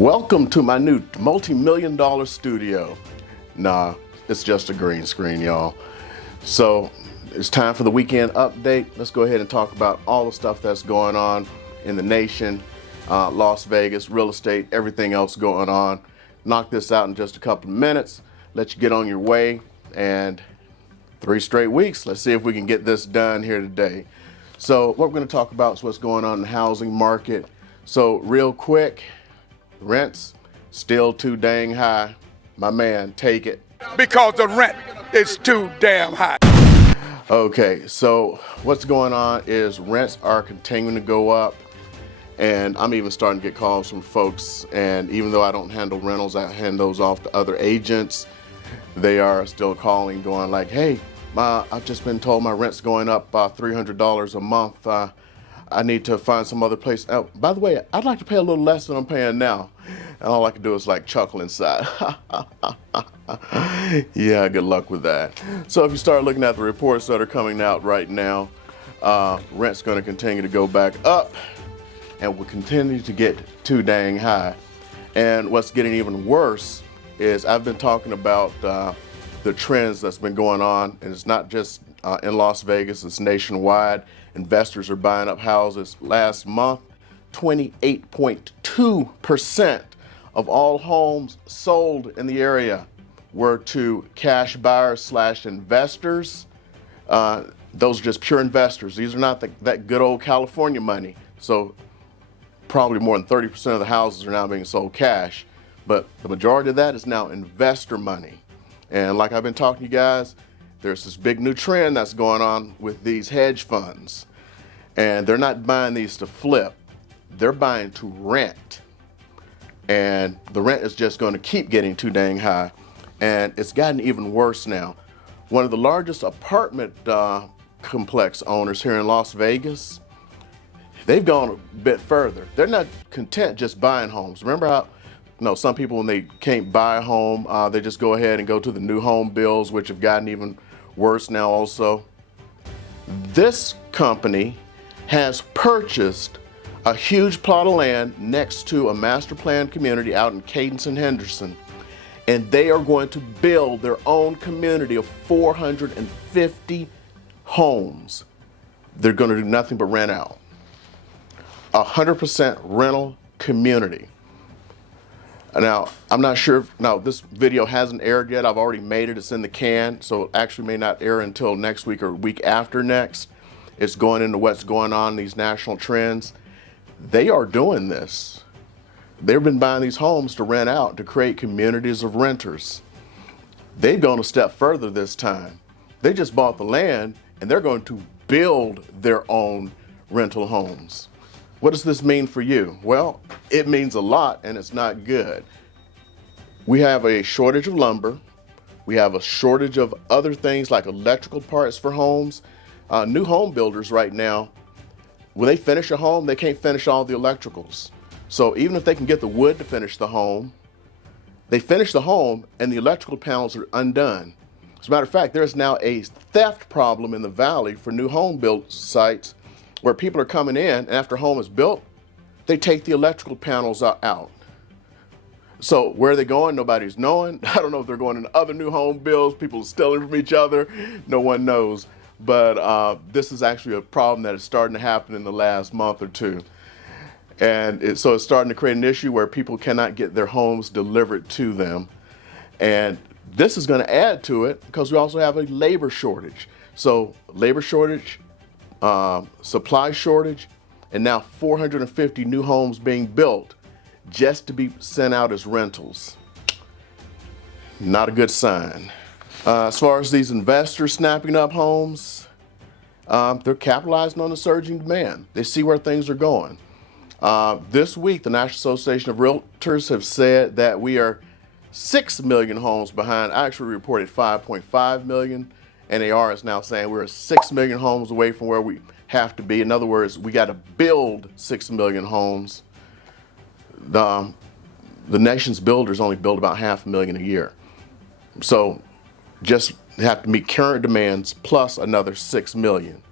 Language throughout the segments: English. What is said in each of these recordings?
Welcome to my new multi-million dollar studio. Nah, it's just a green screen, y'all. So it's time for the weekend update. Let's go ahead and talk about all the stuff that's going on in the nation, Las Vegas, real estate, everything else going on. Knock this out in just a couple of minutes, let you get on your way, and 3 straight weeks. Let's see if we can get this done here today. So what we're going to talk about is what's going on in the housing market. So real quick, rents still too dang high. My man, take it. Because the rent is too damn high. Okay, so what's going on is rents are continuing to go up, and I'm even starting to get calls from folks, and even though I don't handle rentals, I hand those off to other agents. They are still calling, going like, hey, I've just been told my rent's going up $300 a month. I need to find some other place. By the way, I'd like to pay a little less than I'm paying now. And all I can do is like chuckle inside. Yeah, good luck with that. So if you start looking at the reports that are coming out right now, rent's going to continue to go back up and will continue to get too dang high. And what's getting even worse is I've been talking about the trends that's been going on, and it's not just in Las Vegas, it's nationwide. Investors are buying up houses. Last month, 28.2% of all homes sold in the area were to cash buyers slash investors. Those are just pure investors. These are not that good old California money. So probably more than 30% of the houses are now being sold cash, but the majority of that is now investor money. And like I've been talking to you guys, there's this big new trend that's going on with these hedge funds. And they're not buying these to flip, they're buying to rent. And the rent is just going to keep getting too dang high. And it's gotten even worse now. One of the largest apartment complex owners here in Las Vegas, they've gone a bit further. They're not content just buying homes. Remember how some people, when they can't buy a home, they just go ahead and go to the new home bills, which have gotten even worse now also. This company has purchased a huge plot of land next to a master planned community out in Cadence and Henderson, and they are going to build their own community of 450 homes. They're going to do nothing but rent out. 100% rental community. Now, I'm not sure this video hasn't aired yet. I've already made it. It's in the can, so it actually may not air until next week or week after next. It's going into what's going on, these national trends. They are doing this. They've been buying these homes to rent out, to create communities of renters. They've gone a step further this time. They just bought the land, and they're going to build their own rental homes. What does this mean for you? Well, it means a lot, and it's not good. We have a shortage of lumber. We have a shortage of other things like electrical parts for homes. New home builders right now, when they finish a home, they can't finish all the electricals. So even if they can get the wood to finish the home, they finish the home and the electrical panels are undone. As a matter of fact, there's now a theft problem in the valley for new home build sites, where people are coming in, and after a home is built, they take the electrical panels out. So where are they going? Nobody's knowing. I don't know if they're going into other new home builds. People are stealing from each other. No one knows. But this is actually a problem that is starting to happen in the last month or two. And so it's starting to create an issue where people cannot get their homes delivered to them. And this is going to add to it because we also have a labor shortage. So labor shortage, supply shortage, and now 450 new homes being built just to be sent out as rentals. Not a good sign. As far as these investors snapping up homes, they're capitalizing on the surging demand. They see where things are going. This week, the National Association of Realtors have said that we are 6 million homes behind. I actually reported 5.5 million. NAR is now saying we're 6 million homes away from where we have to be. In other words, we got to build 6 million homes. The nation's builders only build about 500,000 a year. So just have to meet current demands plus another 6 million.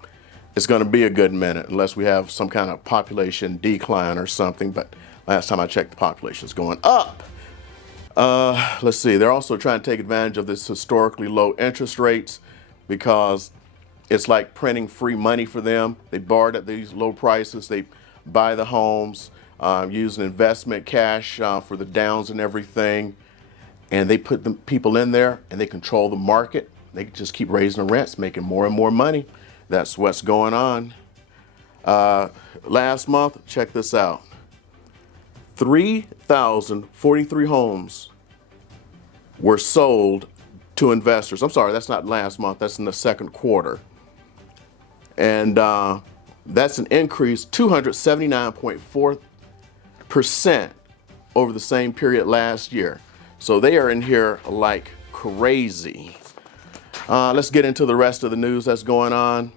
It's going to be a good minute unless we have some kind of population decline or something. But Last time I checked, the population is going up. Let's see, they're also trying to take advantage of this historically low interest rates because it's like printing free money for them. They borrowed at these low prices. They buy the homes, using investment cash for the downs and everything. And they put the people in there and they control the market. They just keep raising the rents, making more and more money. That's what's going on. Last month, check this out. 3,043 homes were sold to investors. I'm sorry, that's not last month, that's in the second quarter. And that's an increase 279.4% over the same period last year. So they are in here like crazy. Let's get into the rest of the news that's going on.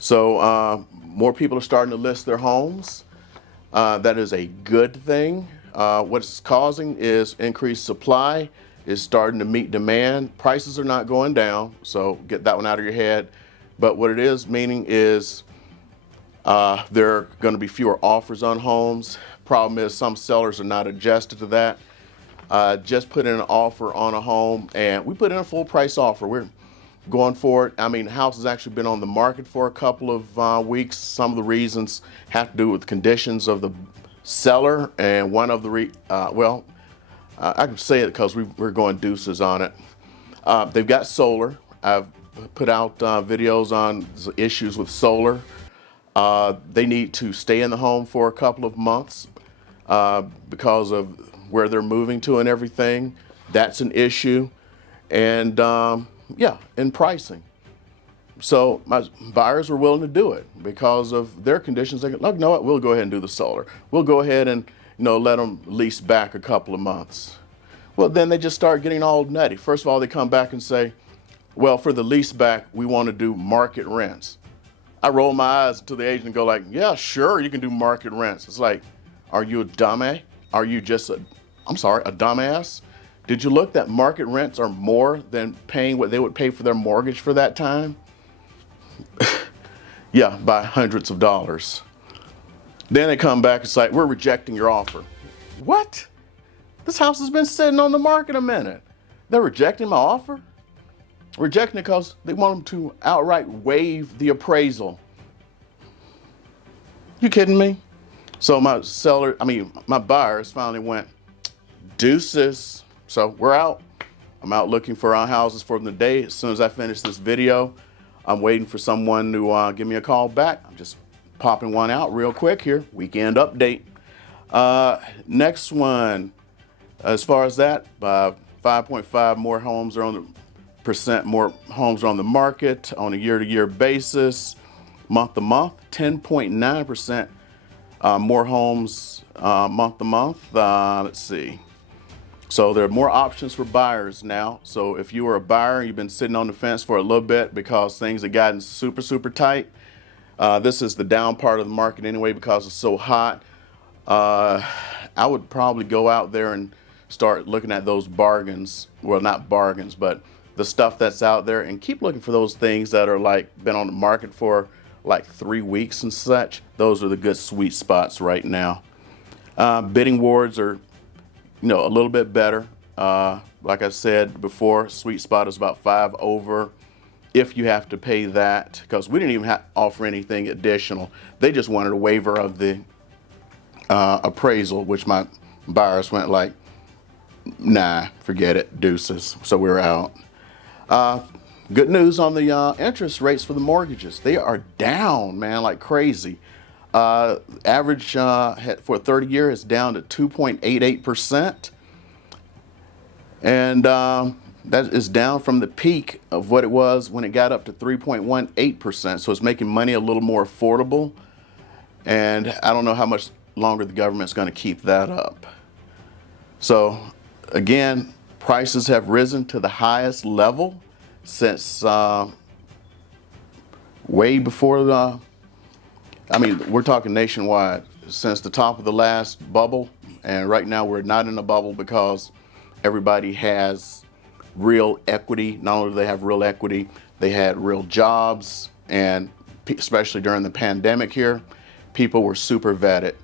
So more people are starting to list their homes. That is a good thing. What it's causing is increased supply is starting to meet demand. Prices are not going down, so get that one out of your head. But what it is meaning is there are going to be fewer offers on homes. Problem is some sellers are not adjusted to that. Just put in an offer on a home, and we put in a full price offer. We're going for it. I mean, the house has actually been on the market for a couple of weeks. Some of the reasons have to do with conditions of the seller, and one of the I can say it because we're going deuces on it. They've got solar. I've put out videos on issues with solar. They need to stay in the home for a couple of months because of where they're moving to and everything. That's an issue. And and pricing. So my buyers were willing to do it because of their conditions. They go, look, you know what, we'll go ahead and do the solar. We'll go ahead and let them lease back a couple of months. Well, then they just start getting all nutty. First of all, they come back and say, well, for the lease back, we want to do market rents. I roll my eyes to the agent and go like, yeah, sure, you can do market rents. It's like, are you a dumbass? Are you just a dumbass? Did you look that market rents are more than paying what they would pay for their mortgage for that time? Yeah, by hundreds of dollars. Then they come back and say, we're rejecting your offer. What? This house has been sitting on the market a minute. They're rejecting my offer? Rejecting it because they want them to outright waive the appraisal. You kidding me? So my buyers finally went, deuces. So we're out. I'm out looking for our houses for the day. As soon as I finish this video, I'm waiting for someone to give me a call back. I'm just popping one out real quick here. Weekend update. Next one, as far as that, 5.5 more homes are on the market on a year-to-year basis. Month to month, 10.9% more homes month to month. Let's see. So there are more options for buyers now. So if you were a buyer, you've been sitting on the fence for a little bit because things have gotten super, super tight. This is the down part of the market anyway because it's so hot. I would probably go out there and start looking at those bargains. Well, not bargains, but the stuff that's out there, and keep looking for those things that are like been on the market for like 3 weeks and such. Those are the good sweet spots right now. Bidding wars are a little bit better. Like I said before, sweet spot is about 5 over if you have to pay that, because we didn't even offer anything additional. They just wanted a waiver of the appraisal, which my buyers went like, nah, forget it, deuces. So we're out. Good news on the interest rates for the mortgages. They are down, man, like crazy. Average for a 30-year is down to 2.88%. And that is down from the peak of what it was when it got up to 3.18%. So it's making money a little more affordable. And I don't know how much longer the government's going to keep that up. So again, prices have risen to the highest level since way before we're talking nationwide, since the top of the last bubble. And right now we're not in a bubble because everybody has real equity. Not only do they have real equity, they had real jobs. And especially during the pandemic here, people were super vetted.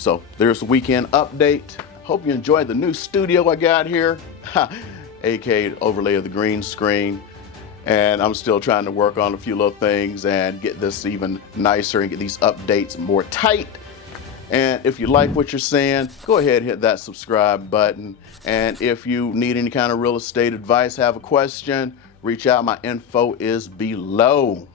So there's the weekend update. Hope you enjoyed the new studio I got here, aka overlay of the green screen. And I'm still trying to work on a few little things and get this even nicer and get these updates more tight. And if you like what you're seeing, go ahead and hit that subscribe button. And if you need any kind of real estate advice, have a question, reach out. My info is below.